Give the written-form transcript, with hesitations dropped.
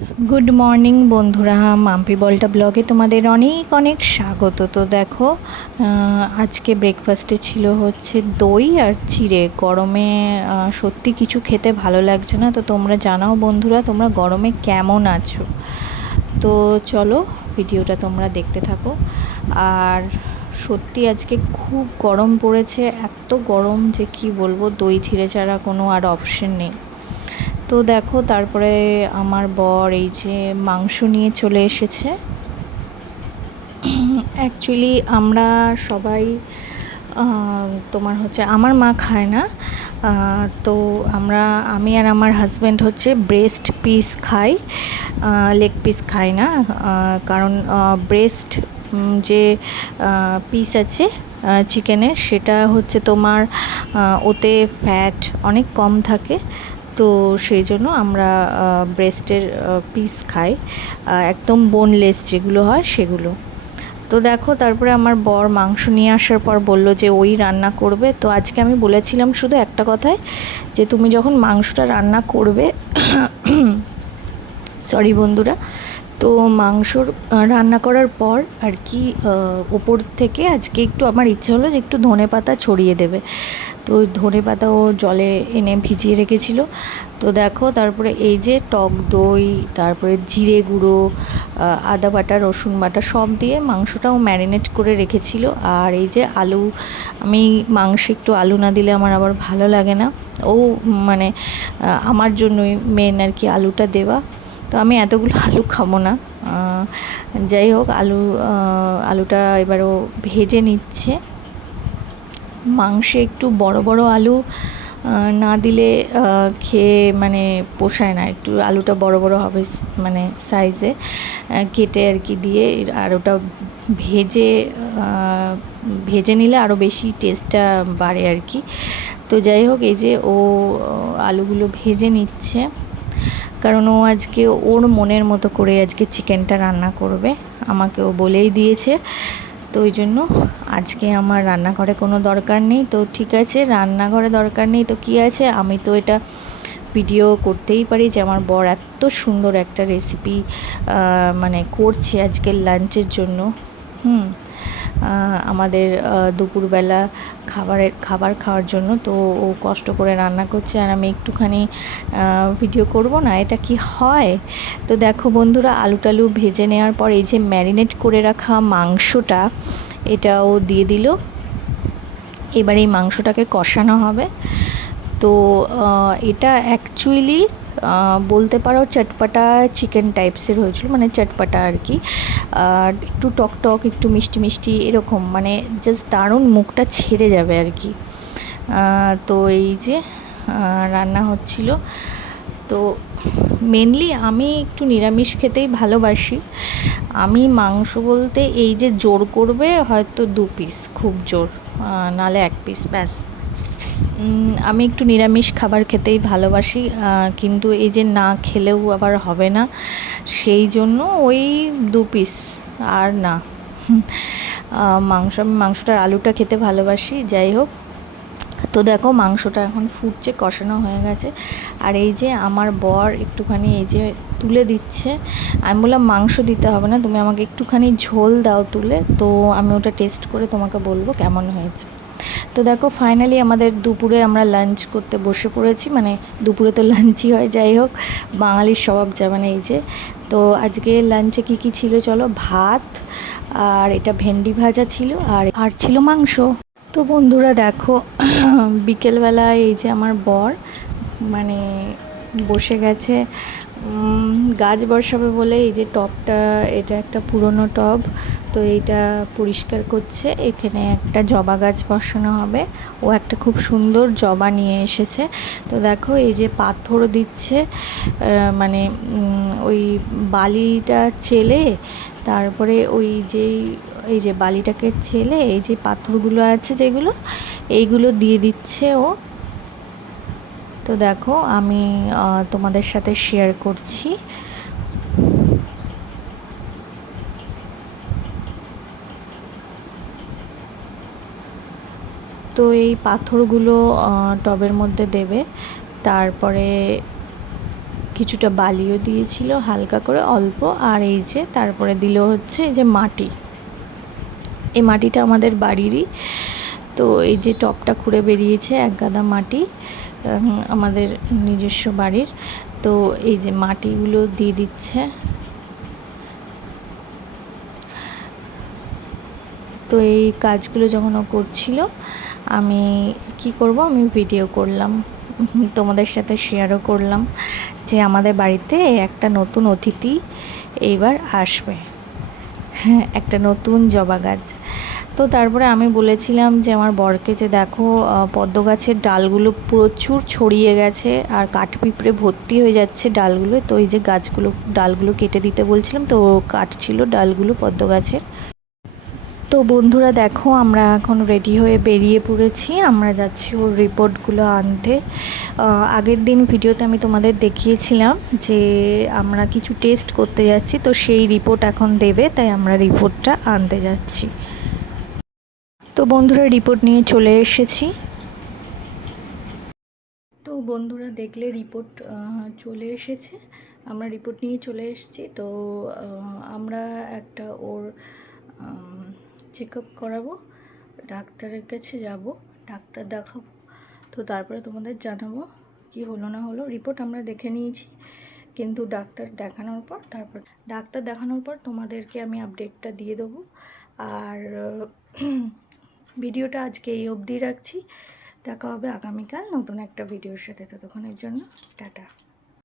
Good morning বন্ধুরা, মাম্পি বলটা ব্লগে তোমাদের অনেক অনেক স্বাগত। তো দেখো, আজকে ব্রেকফাস্টে ছিল হচ্ছে দই আর চিড়ে। গরমে সত্যি কিছু খেতে ভালো লাগছে না। তো তোমরা জানাও বন্ধুরা, তোমরা গরমে কেমন আছো। তো চলো ভিডিওটা তোমরা দেখতে থাকো। আর সত্যি আজকে খুব গরম পড়েছে, এত গরম যে কি বলবো, দই চিড়ে ছাড়া কোনো আর অপশন নেই। তো দেখো, তারপরে আমার বর এই যে মাংস নিয়ে চলে এসেছে। অ্যাকচুয়ালি আমরা সবাই তোমার হচ্ছে আমার মা খায় না। তো আমি আর আমার হাজব্যান্ড হচ্ছে ব্রেস্ট পিস খাই, লেগ পিস খাই না। কারণ ব্রেস্ট যে পিস আছে চিকেনের, সেটা হচ্ছে তোমার ওতে ফ্যাট অনেক কম থাকে। তো সেই জন্য আমরা ব্রেস্টের পিস খাই, একদম বোনলেস যেগুলো হয় সেগুলো। তো দেখো, তারপরে আমার বর মাংস নিয়ে আসার পর বলল যে ওই রান্না করবে। তো আজকে আমি বলেছিলাম শুধু একটা কথাই, যে তুমি যখন মাংসটা রান্না করবে সরি বন্ধুরা, তো মাংসর রান্না করার পর আর কি ওপর থেকে আজকে একটু আমার ইচ্ছে হলো যে একটু ধনেপাতা ছড়িয়ে দেবে। তো ওই ধনেপাতা ও জলে এনে ভিজিয়ে রেখেছিল। তো দেখো, তারপরে এই যে টক দই, তারপরে জিরে গুঁড়ো, আদা বাটা, রসুন বাটা সব দিয়ে মাংসটাও ম্যারিনেট করে রেখেছিল। আর এই যে আলু, আমি মাংসে একটু আলু না দিলে আমার আবার ভালো লাগে না। ও মানে আমার জন্যই মেন আর কি আলুটা দেওয়া। তো আমি এতগুলো আলু খাবো না। যাই হোক, আলুটা এবারও ভেজে নিচ্ছে। মাংসে একটু বড় বড় আলু না দিলে খেয়ে মানে পোষায় না। একটু আলুটা বড় বড় হবে, মানে সাইজে কেটে আর কি দিয়ে, আর ওটা ভেজে ভেজে নিলে আরও বেশি টেস্টটা বাড়ে আর কি। তো যাই হোক, এই যে ও আলুগুলো ভেজে নিচ্ছে, কারণ ও আজকে ওর মনের মতো করে আজকে চিকেনটা রান্না করবে। আমাকে ও বলেই দিয়েছে। তো ওই জন্য আজকে আমার রান্নাঘরে কোনো দরকার নেই। তো ঠিক আছে, রান্নাঘরে দরকার নেই তো কী আছে, আমি তো এটা ভিডিও করতেই পারি যে আমার বর এত সুন্দর একটা রেসিপি মানে করছে আজকের লাঞ্চের জন্য। আমাদের দুপুরবেলা খাবার খাওয়ার জন্য। তো ও কষ্ট করে রান্না করছে আর আমি একটুখানি ভিডিও করব না, এটা কি হয়। তো দেখো বন্ধুরা, আলু টালু ভেজে নেওয়ার পর এই যে ম্যারিনেট করে রাখা মাংসটা, এটাও দিয়ে দিল। এবার এই মাংসটাকে কষানো হবে। তো এটা অ্যাকচুয়ালি বলতে পারো চটপাটা চিকেন টাইপসের হয়েছিল, মানে চটপাটা আর কি। আর একটু টক টক, একটু মিষ্টি মিষ্টি এরকম, মানে জাস্ট দারুণ, মুখটা ছেড়ে যাবে আর কি। তো এই যে রান্না হচ্ছিল। তো মেনলি আমি একটু নিরামিষ খেতেই ভালোবাসি। আমি মাংস বলতে এই যে জোর করবে হয়তো 2 পিস, খুব জোর, নালে 1 পিস ব্যাস। আমি একটু নিরামিষ খাবার খেতেই ভালোবাসি, কিন্তু এই যে না খেলেও আবার হবে না, সেই জন্য ওই 2 পিস আর না। আমি মাংসটার আলুটা খেতে ভালোবাসি। যাই হোক, তো দেখো মাংসটা এখন ফুটছে, কষানো হয়ে গেছে। আর এই যে আমার বর একটুখানি এই যে তুলে দিচ্ছে। আমি বললাম মাংস দিতে হবে না, তুমি আমাকে একটুখানি ঝোল দাও তুলে, তো আমি ওটা টেস্ট করে তোমাকে বলবো কেমন হয়েছে। তো দেখো, ফাইনালি আমাদের দুপুরে আমরা লাঞ্চ করতে বসে পড়েছি, মানে দুপুরে তো লাঞ্চই হয়। যাই হোক, বাঙালির স্বভাব যা, মানে এই যে। তো আজকে লাঞ্চে কী ছিল, চলো, ভাত, আর এটা ভেন্ডি ভাজা ছিল, আর ছিল মাংস। তো বন্ধুরা দেখো, বিকেলবেলায় এই যে আমার বর মানে বসে গেছে গাছ বসাবে বলে। এই যে টবটা, এটা একটা পুরনো টব, তো এইটা পরিষ্কার করছে। এখানে একটা জবা গাছ বসানো হবে। ও একটা খুব সুন্দর জবা নিয়ে এসেছে। তো দেখো, এই যে পাথর দিচ্ছে, মানে ওই বালিটা চেলে, তারপরে এই যে বালিটাকে ছেলে এই যে পাথরগুলো আছে যেগুলো, এইগুলো দিয়ে দিচ্ছে ও। তো দেখো, আমি তোমাদের সাথে শেয়ার করছি। তো এই পাথরগুলো টবের মধ্যে দেবে। তারপরে কিছুটা বালিও দিয়েছিল হালকা করে অল্প। আর এই যে তারপরে দিল হচ্ছে এই যে মাটি, এই মাটিটা আমাদের বাড়িরই। তো এই যে টপটা খুঁড়ে বেরিয়েছে এক গাদা মাটি আমাদের নিজস্ব বাড়ির। তো এই যে মাটিগুলো দিয়ে দিচ্ছে। তো এই কাজগুলো যখন ও করছিল আমি কি করব, আমি ভিডিও করলাম, তোমাদের সাথে শেয়ারও করলাম যে আমাদের বাড়িতে একটা নতুন অতিথি এইবার আসবে, হ্যাঁ একটা নতুন জবা গাছ। তো তারপরে আমি বলেছিলাম যে আমার বরকে যে দেখো পদ্ম গাছের ডালগুলো প্রচুর ছড়িয়ে গেছে আর কাঠপিঁপড়ে ভর্তি হয়ে যাচ্ছে ডালগুলো। তো এই যে গাছগুলো ডালগুলো কেটে দিতে বলছিলাম, তো কাটছিল ডালগুলো পদ্ম গাছের। তো বন্ধুরা দেখো আমরা এখন রেডি হয়ে বেরিয়ে পড়েছি, আমরা যাচ্ছি ওর রিপোর্টগুলো আনতে। আগের দিন ভিডিওতে আমি তোমাদের দেখিয়েছিলাম যে আমরা কিছু টেস্ট করতে যাচ্ছি, তো সেই রিপোর্ট এখন দেবে, তাই আমরা রিপোর্টটা আনতে যাচ্ছি। তো বন্ধুরা রিপোর্ট নিয়ে চলে এসেছি। তো বন্ধুরা দেখলে রিপোর্ট চলে এসেছে, আমরা রিপোর্ট নিয়ে চলে এসেছি। তো আমরা একটা ওর চেক আপ করাবো, ডাক্তারের কাছে যাব, ডাক্তার দেখাবো। তো তারপরে তোমাদের জানাবো কি হলো না হলো। রিপোর্ট আমরা দেখে নিয়েছি, কিন্তু ডাক্তার দেখানোর পর তোমাদেরকে আমি আপডেটটা দিয়ে দেবো। আর ভিডিওটা আজকে এই অবধি রাখছি, দেখা হবে আগামীকাল নতুন একটা ভিডিওর সাথে। ততক্ষণের জন্য টাটা।